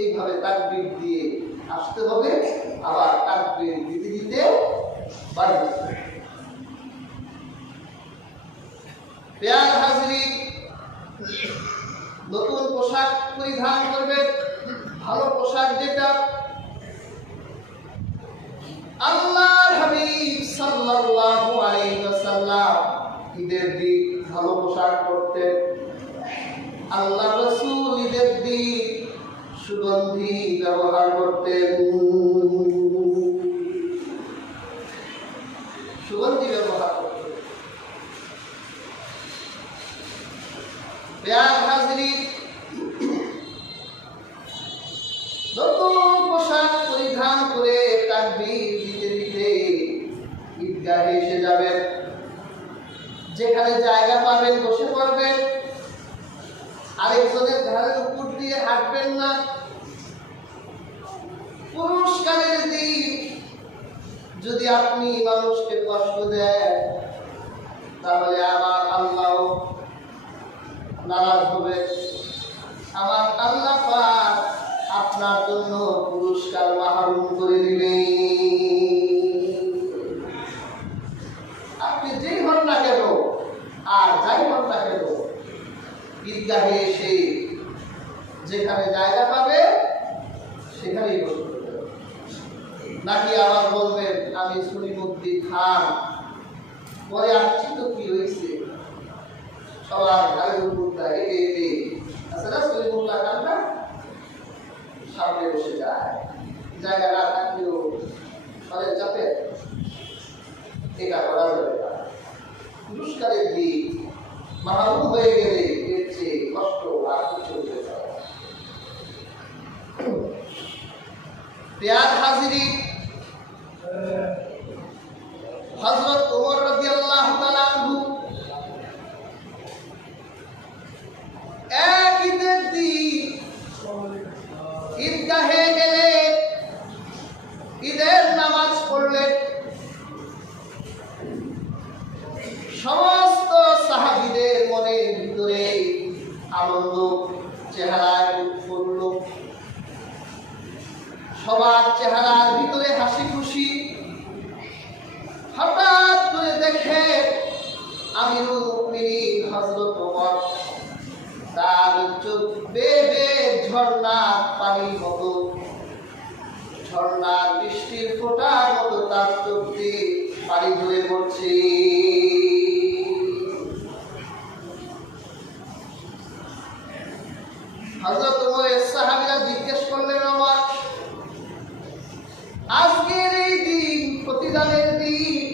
এইভাবে তাকবীর দিয়ে আসতে হবে, আবার তাকবীর দিতে দিতে বাড়ি যেতে হবে। পেয়ার হাজরি নতুন পোশাক পরিধান করবে, ভালো পোশাক যেটা আল্লাহর হাবিব সাল্লাল্লাহু আলাইহি ওয়াসাল্লাম ঈদের দিন ভালো পোশাক পরতেন আল্লাহ রাসূল ঈদের দিন সুগন্ধি ব্যবহার করতেন। সুগন্ধি ব্যবহার পোশাক পরিধান করে দিতে দিতে এসে যেখানে জায়গা পাবেন, বসে পড়বেন। আরেকজনের ঘাড়ের উপর দিয়ে হাঁটবেন না। পুরস্কারের দিন। যদি আপনি মানুষকে কষ্ট দেন, তাহলে আমার আল্লাহ নারাজ হবে। আমার আল্লাহ আপনার জন্য পুরস্কার মাহরুম করে দিবে আপনি যেই হন না কেন, আর যাই হন না কেন, ঈদগাহে এসে যেখানে জায়গা পাবে নাকি আবার বলবেন, আমি শুনি সুনিমুদ্দি খান পরে আসছি তো কি হয়েছে? সবার ঘরে উপরটা না সলিমুল্লাহ খানটা সামনে বসে যায়। জায়গা থাকলেও এটা করা যাবে পুরস্কারের দিক হয়ে গেলে এর চেয়ে কষ্ট আর কিছু হতে পারে হাজিরি চেহারার ভিতরে হাসি খুশি। হঠাৎ করে দেখে আমিরুল মুমিনিন হযরত ওমর, তার চোখ বেবে ঝর্ণার পানির মতো। বৃষ্টির ফোঁটার মতো তার চোখ দিয়ে পানি ঝরে পড়ছে। হযরত ওমরের সাহাবীরা জিজ্ঞেস করলেন আমার আজকের এই দিন প্রতিদানের দিন।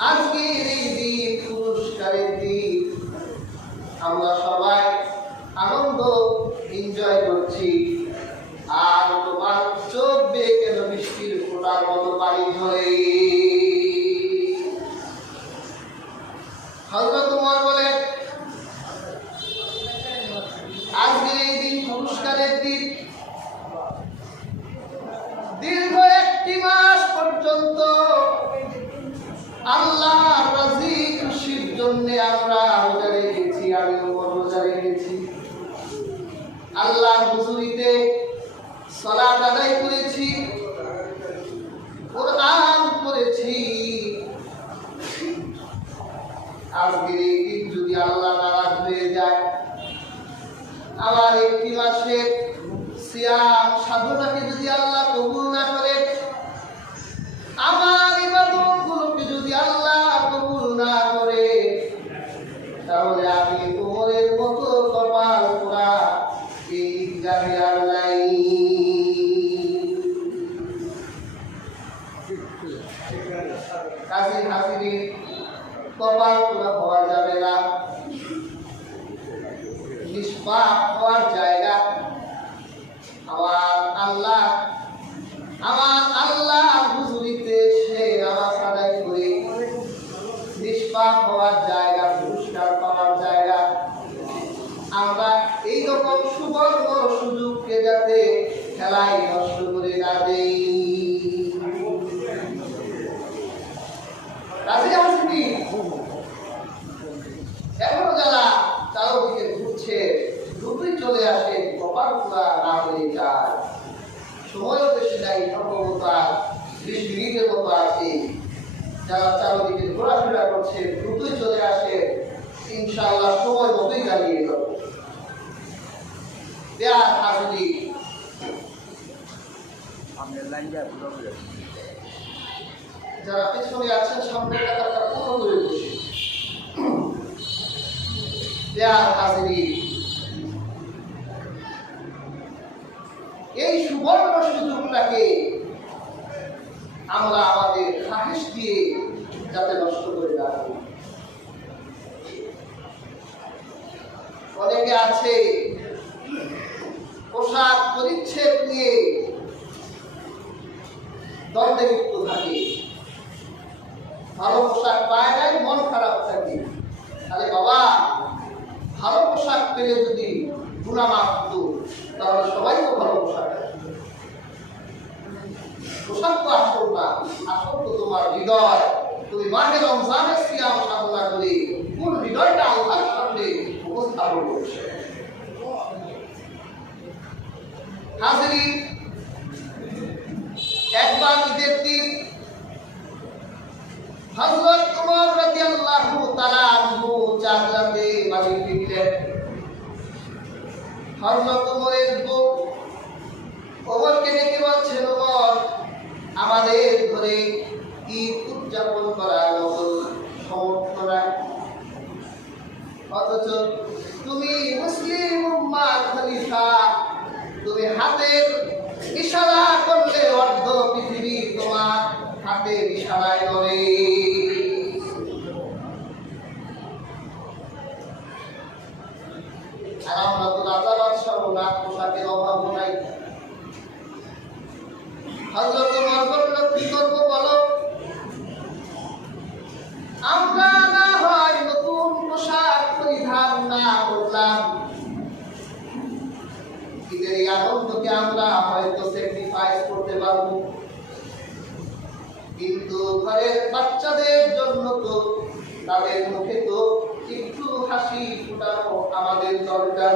আজকের এই দিন পুরস্কারের দিন। আমরা সবাই আমার একটি মাসের সিয়াম সাধনাকে যদি আল্লাহ কবুল না করে, আমার ইবাদতগুলোকে যদি আল্লাহ কবুল না করে, তাহলে আমি কোমরের মতো কপাল পোড়া এই ঈদগাহে আর নাই। কাজী হাজিরি কপাল পোড়া হওয়া নিষ্পাপ হওয়ার জায়গা। আমার আল্লাহ আমার আল্লাহ হুজুরিতে সে নামাজ আদায় করে। নিষ্পাপ হওয়ার জায়গা, পুরস্কার পাওয়ার জায়গা। আমরা এই রকম সুবর্ণ সুযোগকে যাতে খেলায় নষ্ট করে না দেই রাজি আসবি এখনও যারা চারোদিকে ঘুরছে দ্রুতই চলে আসে কপাল পুরা না হয়ে যায়। সময়ও বেশি নাই সম্ভবত বিশ মিনিটের মতো আছে। যারা চারদিকে ঘোরাফেরা করছে দ্রুতই চলে আসে ইনশাআল্লাহ সময় মতোই দাঁড়িয়ে যাব দেয়ার যারা পেছনে আছেন সামনে টাকা তারা কত দূরে বসে। দেয়ার হাজরি এই সুবর্ণ সুযোগটাকে আমরা আমাদের খাহেস দিয়ে যাতে নষ্ট করে না অনেকে আছে পোশাক পরিচ্ছেদ নিয়ে দ্বন্দ্বে লিপ্ত থাকে। ভালো পোশাক পায় নাই, মন খারাপ থাকে। আরে বাবা, ভালো পোশাক পেলে যদি গুণা মাফ হতো, তাহলে সবাই তো ভালো পোশাক পায়। পোশাক তো আসল না আসল তোমার হৃদয়। তুমি মাহে রমজানের সিয়াম সাধনা করে কোন হৃদয়টা আল্লাহর সামনে উপস্থাপন করছে। হাজিরি, একবার ঈদের দিন হযরত ওমর রাদিয়াল্লাহু তাআলা আনহু জান্নাতে বাড়ি ফিরলেন। হযরত ঘরে ঈদ উদযাপন করার মতো সমর্থ নাই অথচ তুমি মুসলিম উম্মার খলিফা, তুমি হাতের ইশারা করলাম। ঈদের এই আনন্দকে আমরা হয়তো স্যাক্রিফাইস করতে পারব। কিন্তু ঘরের বাচ্চাদের জন্য তো, তাদের মুখে তো একটু হাসি আমাদের দরকার।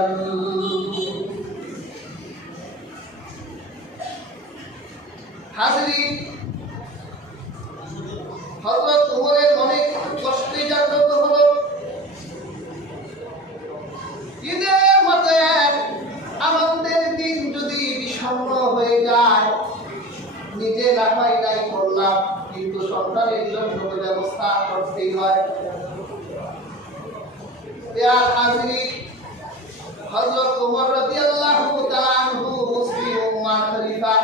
হাজরি হযরত উমরের মনে কষ্টে জাগ্রত হলো ঈদের মতো এক আনন্দের দিন যদি বিষণ্ণ হয়ে যায় নিজে না হয় নাই করলাম কিন্তু সন্তানের জন্য তো ব্যবস্থা করতেই হয় পেয়ার হাজরি হযরত ওমর রাদিয়াল্লাহু তাআলা আনহু মুসলিম উম্মাহ খলিফা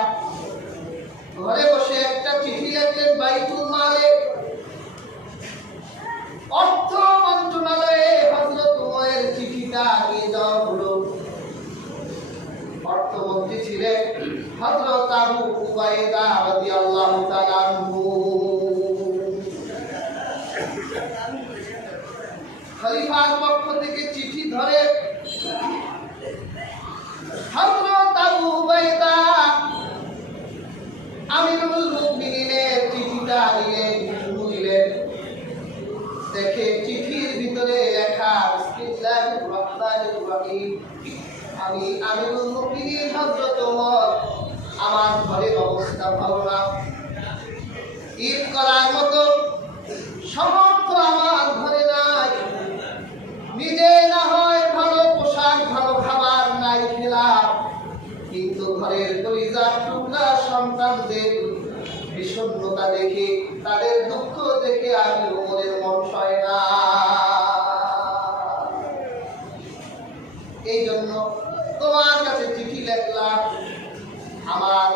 ঘরে বসে একটা চিঠি লিখলেন বাইতুল মালে অর্থ মন্ত্রণালয়ে হযরত ওমরের চিঠিটা নিয়ে যাওয়া হলো অর্থমন্ত্রী ছিলেন হযরত আবু উবাইদা রাদিয়াল্লাহু তাআলা আনহু খলিফার পক্ষ থেকে চিঠি ধরে চিঠিটা দেখে চিঠির ভিতরে আমি আমার ঘরের অবস্থা ভালো না। ঈদ করার মতো সমর্থ আমার ঘরে নাই নিজে না হয় ভালো পোশাক ভালো খাবার নাই খেলাম কিন্তু ঘরের পরিবার টুকরা সন্তানদের বিষণ্ণতা দেখে, তাদের দুঃখ দেখে আমি ওমরের মন সয় না। এই জন্য তোমার কাছে চিঠি লিখলাম। আমার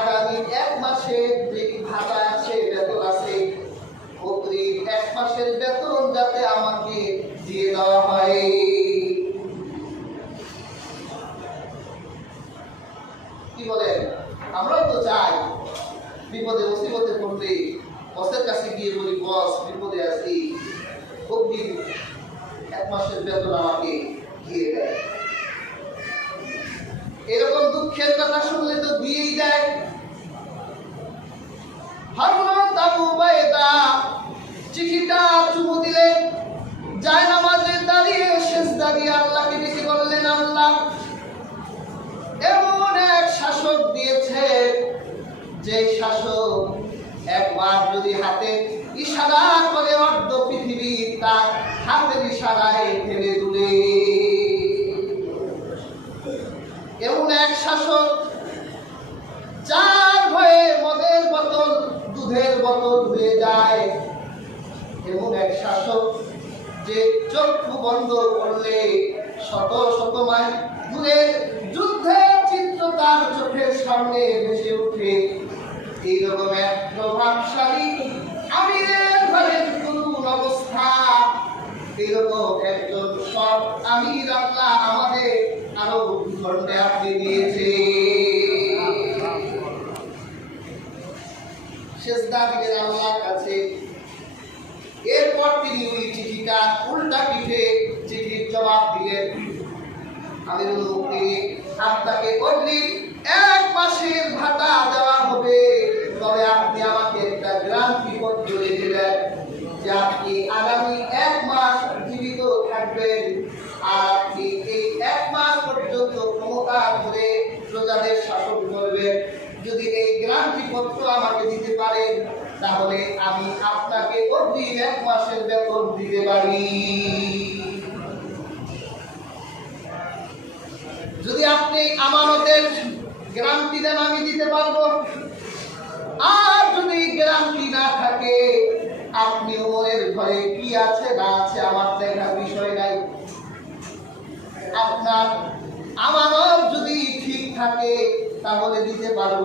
আগামী এক মাসের যে ভাতা আছে, বেতন আছে। অগ্রিম এক মাসের বেতন যাতে আমাকে দিয়ে দেওয়া হয়। কি বলেন? আমরাও তো চাই বিপদে মুসিবতে পড়লে বসের কাছে গিয়ে বলি, বস, বিপদে আছি। অগ্রিম এক মাসের বেতন আমাকে দিয়ে দেয়। এরকম দুঃখের কথা শুনলে তো দিয়েই দেয়। চিঠিটা চুমু দিলেন। যায় নামাজে যে শাসক একবার যদি হাতে ইশারা করে অর্ধ পৃথিবী, তার হাতের ইশারায় ফেলে তুলে। এমন এক শাসক, যার ভয়ে মদের বোতল, দুধের বোতল হয়ে যায়। এমন এক শাসক যে চক্ষু বন্ধ করলে শত শত মাইল দূরের যুদ্ধের চিত্র তার চোখের সামনে ভেসে উঠে। এইরকম এক প্রভাবশালী আমিরের করুণ অবস্থা। এরপর তিনি ওই চিঠিটা উল্টা পিঠে চিঠির জবাব দিলেন। আমি আপনাকে অগ্রিম এক মাসের ভাতা দেওয়া হবে তবে আপনি আমাকে একটা গ্রান্তি পত্র লিখে যে আপনি আগামী এক মাস জীবিত থাকবেন আর আপনি এই এক মাস পর্যন্ত ক্ষমতা ধরে প্রজাদের শাসন করবেন যদি এই গ্রান্তি পত্র আমাকে দিতে পারেন তাহলে আমি আপনাকে অগ্রিম এক মাসের বেতন দিতে পারি। যদি আপনি আমানতের গ্যারান্টি দেন, আমি দিতে পারব। আর যদি গ্যারান্টি না থাকে, আপনি ওমরের ঘরে কি আছে না আছে আমার দেখার বিষয় নাই। আপনার আমানত যদি ঠিক থাকে, তাহলে দিতে পারব।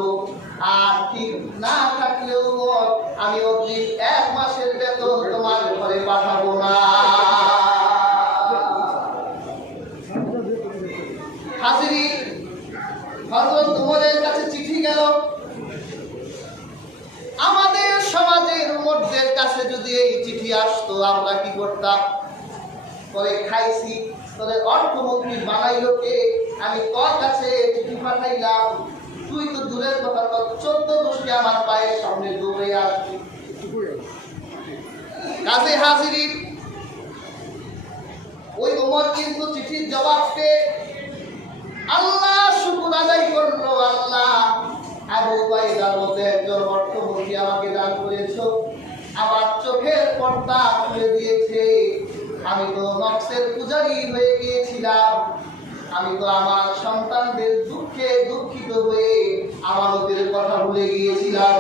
আর ঠিক না থাকলেও আমি অগ্রিম এক মাসের বেতন তোমার ঘরে পাঠাবো না। হাজিরি হযরত উমরের কাছে চিঠি গেল। আমাদের সমাজের উমরদের কাছে যদি এই চিঠি আসতো, আমরা কি করতাম? পরে খাইছি। তোরে অর্থমন্ত্রী বানাইলো কে? আমি তোর কাছে চিঠি পাঠাইলাম। তুই তো দূরের কথা চোদ্দ গোষ্ঠী আমার পায়ের সামনে দৌড়ে আসবি। কাজে হাজিরি ওই ওমর কিন্তু চিঠির জবাব পেয়ে আল্লাহ শুকুর আদায় করল আল্লাহ। আবু বাইদার মধ্যে একজন অর্থমন্ত্রী আমাকে দান করেছ। আমার চোখের পর্দা খুলে দিয়েছে। আমি তো নকশের পূজারি হয়ে গিয়েছিলাম। আমি তো আমার সন্তানদের দুঃখে দুঃখিত হয়ে আমানতের কথা ভুলে গিয়েছিলাম।